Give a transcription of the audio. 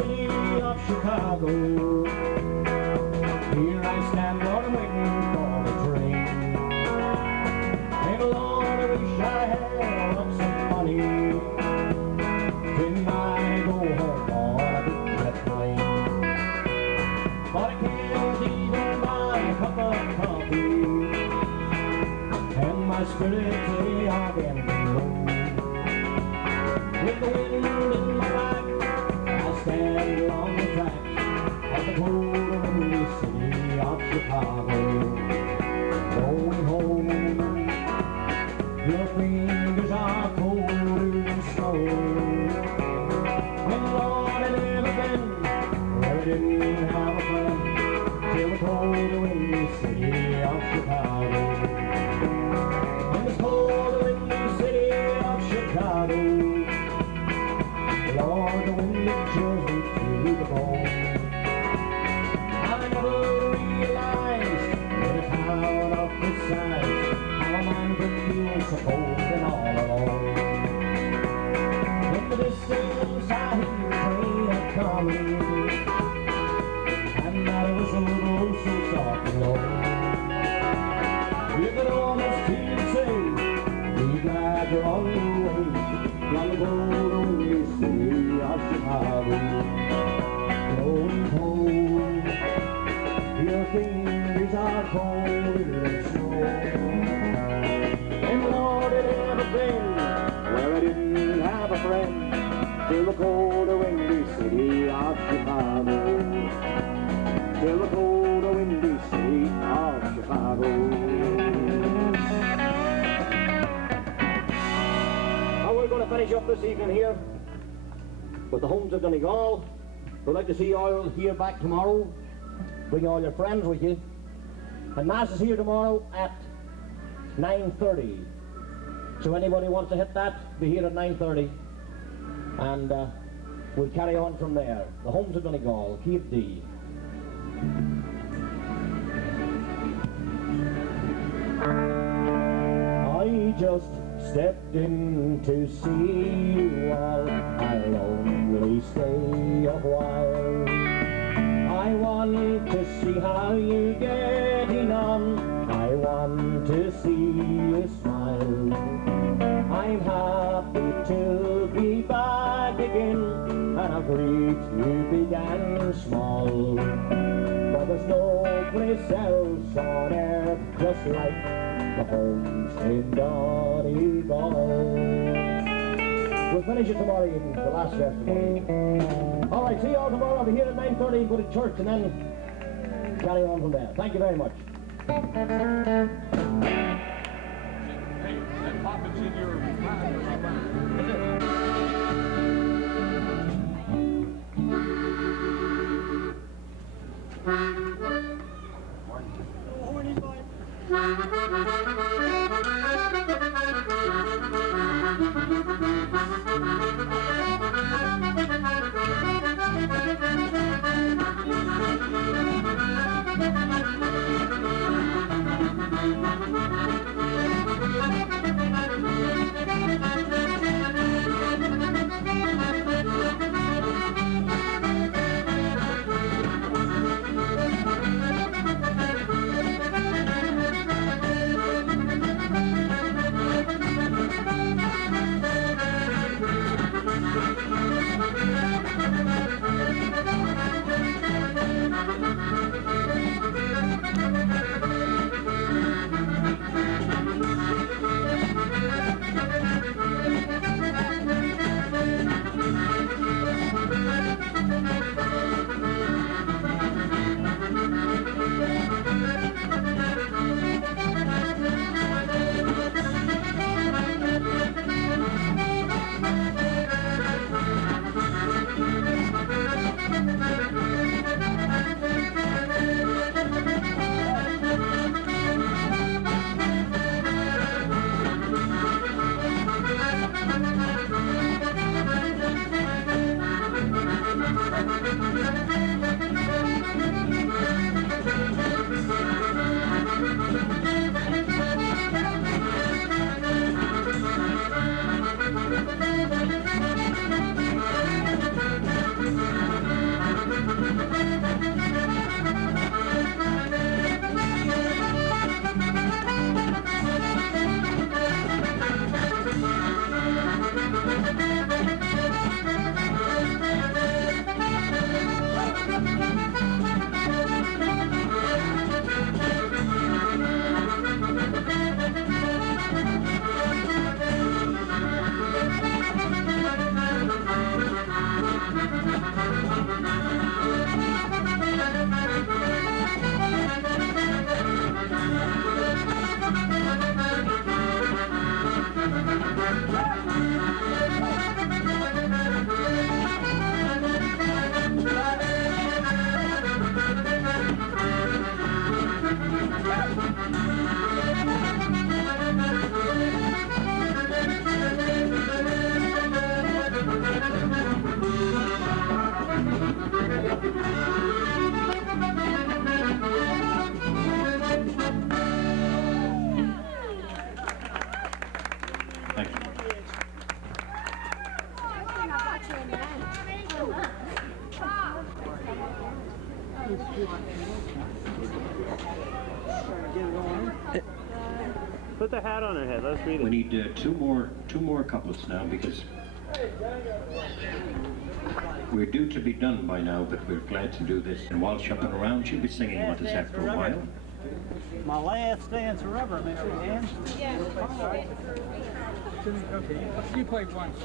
city of Chicago. Here I stand, Lord, waiting for the train. And Lord, I wish I had lots of money. Tonight I go home on a big jet plane. But I can't even buy a cup of coffee, and my spirits they are getting low. With the wind in my back, I stand along the tracks of the cold and windy city of Chicago. Going home, your fingers are cold as snow. When Lord had never been where I didn't have a friend, till the cold and windy city of Chicago. In this cold and windy city of Chicago, Lord, the wind it chills me to the bone. I never realized in a town of this size how a man could feel so cold and all alone. In the distance I hear the train a-coming, and that whistle goes so soft and low. You could almost hear it say, be glad you're on your way from the cold and windy city of Chicago. Going home, your fingers are cold as snow. And Lord, it ever been where I didn't have a friend, till the cold and windy city of Chicago. Till the cold and windy city of Chicago. Now we're going to finish up this evening here with the Homes of Donegal. We'd like to see you all here back tomorrow. Bring all your friends with you. And Mass is here tomorrow at 9:30. So anybody wants to hit that, be here at 9:30. And we'll carry on from there. The Homes of Donegal, Keith D. I just stepped in to see you all. I'll only stay a while. I want to see how you're getting on. I want to see you smile. I'm happy to be back again, and I've reached you big and small. But there's no place else on earth just like the Homes in Donegal. We'll finish it tomorrow evening, the last verse tomorrow. All right, see you all tomorrow. I'll be here at 9:30, go to church, and then carry on from there. Thank you very much. Hey, that poppins in your Horny boy. a hat on her head. Let's read it. We need two more couples now because we're due to be done by now, but we're glad to do this. And while shopping around, she'll be singing with us after a while. My last dance forever, Mr. Dan. Okay, you played once.